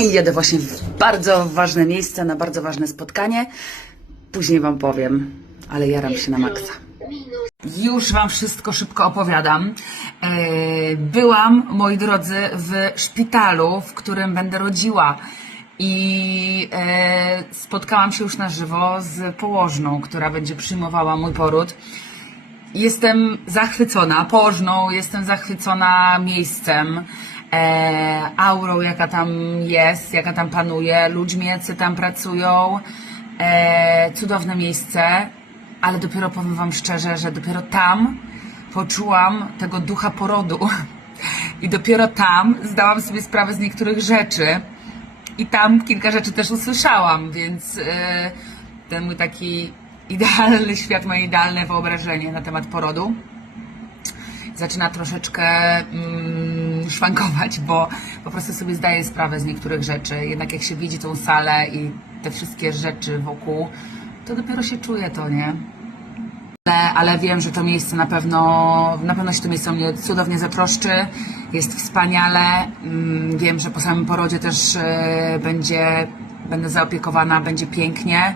I jadę właśnie w bardzo ważne miejsce, na bardzo ważne spotkanie. Później Wam powiem, ale jaram się na maksa. Już Wam wszystko szybko opowiadam. E, Byłam, moi drodzy, w szpitalu, w którym będę rodziła. I e, spotkałam się już na żywo z położną, która będzie przyjmowała mój poród. Jestem zachwycona położną, jestem zachwycona miejscem, e, aurą, jaka tam jest, jaka tam panuje, ludźmi, jacy tam pracują. E, cudowne miejsce, ale dopiero powiem Wam szczerze, że dopiero tam poczułam tego ducha porodu. I dopiero tam zdałam sobie sprawę z niektórych rzeczy. I tam kilka rzeczy też usłyszałam, więc e, ten mój taki idealny świat, moje idealne wyobrażenie na temat porodu zaczyna troszeczkę mm, szwankować, bo po prostu sobie zdaję sprawę z niektórych rzeczy. Jednak jak się widzi tą salę i te wszystkie rzeczy wokół, to dopiero się czuje to, nie? ale, ale wiem, że to miejsce na pewno, na pewno się to miejsce o mnie cudownie zatroszczy. Jest wspaniale. Mm, Wiem, że po samym porodzie też e, będzie, będę zaopiekowana, będzie pięknie.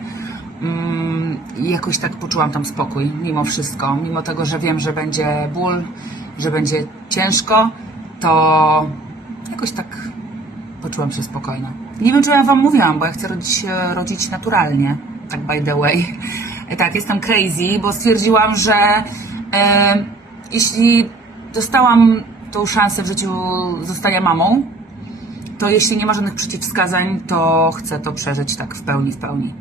Mm, I jakoś tak poczułam tam spokój, mimo wszystko. Mimo tego, że wiem, że będzie ból, że będzie ciężko, to jakoś tak poczułam się spokojna. Nie wiem, czy ja Wam mówiłam, bo ja chcę rodzić, rodzić naturalnie. Tak by the way. Tak, jestem crazy, bo stwierdziłam, że e, jeśli dostałam tą szansę w życiu zostania mamą, to jeśli nie ma żadnych przeciwwskazań, to chcę to przeżyć tak w pełni, w pełni.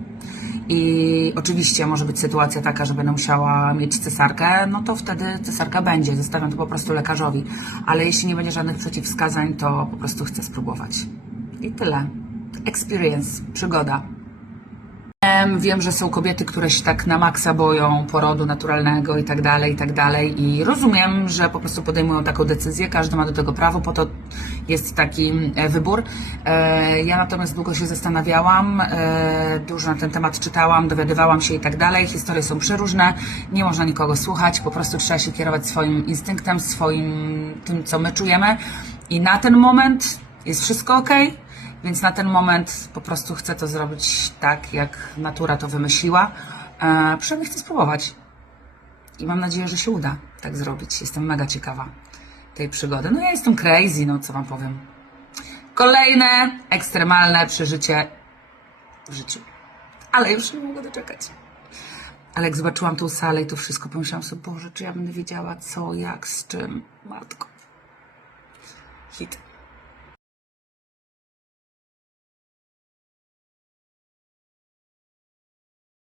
I oczywiście może być sytuacja taka, że będę musiała mieć cesarkę, no to wtedy cesarka będzie. Zostawiam to po prostu lekarzowi. Ale jeśli nie będzie żadnych przeciwwskazań, to po prostu chcę spróbować. I tyle. Experience, przygoda. Em, Wiem, że są kobiety, które się tak na maksa boją porodu naturalnego i tak dalej, i tak dalej. I rozumiem, że po prostu podejmują taką decyzję. Każdy ma do tego prawo, po to jest taki e, wybór. E, Ja natomiast długo się zastanawiałam, e, dużo na ten temat czytałam, dowiadywałam się i tak dalej. Historie są przeróżne, nie można nikogo słuchać, po prostu trzeba się kierować swoim instynktem, swoim tym, co my czujemy. I na ten moment jest wszystko ok. Więc na ten moment po prostu chcę to zrobić tak, jak natura to wymyśliła. E, przynajmniej chcę spróbować. I mam nadzieję, że się uda tak zrobić. Jestem mega ciekawa tej przygody. No ja jestem crazy, no co wam powiem. Kolejne ekstremalne przeżycie w życiu. Ale już nie mogę doczekać. Ale jak zobaczyłam tą salę i to wszystko, pomyślałam sobie, Boże, czy ja będę wiedziała co, jak, z czym. Matko. Hit.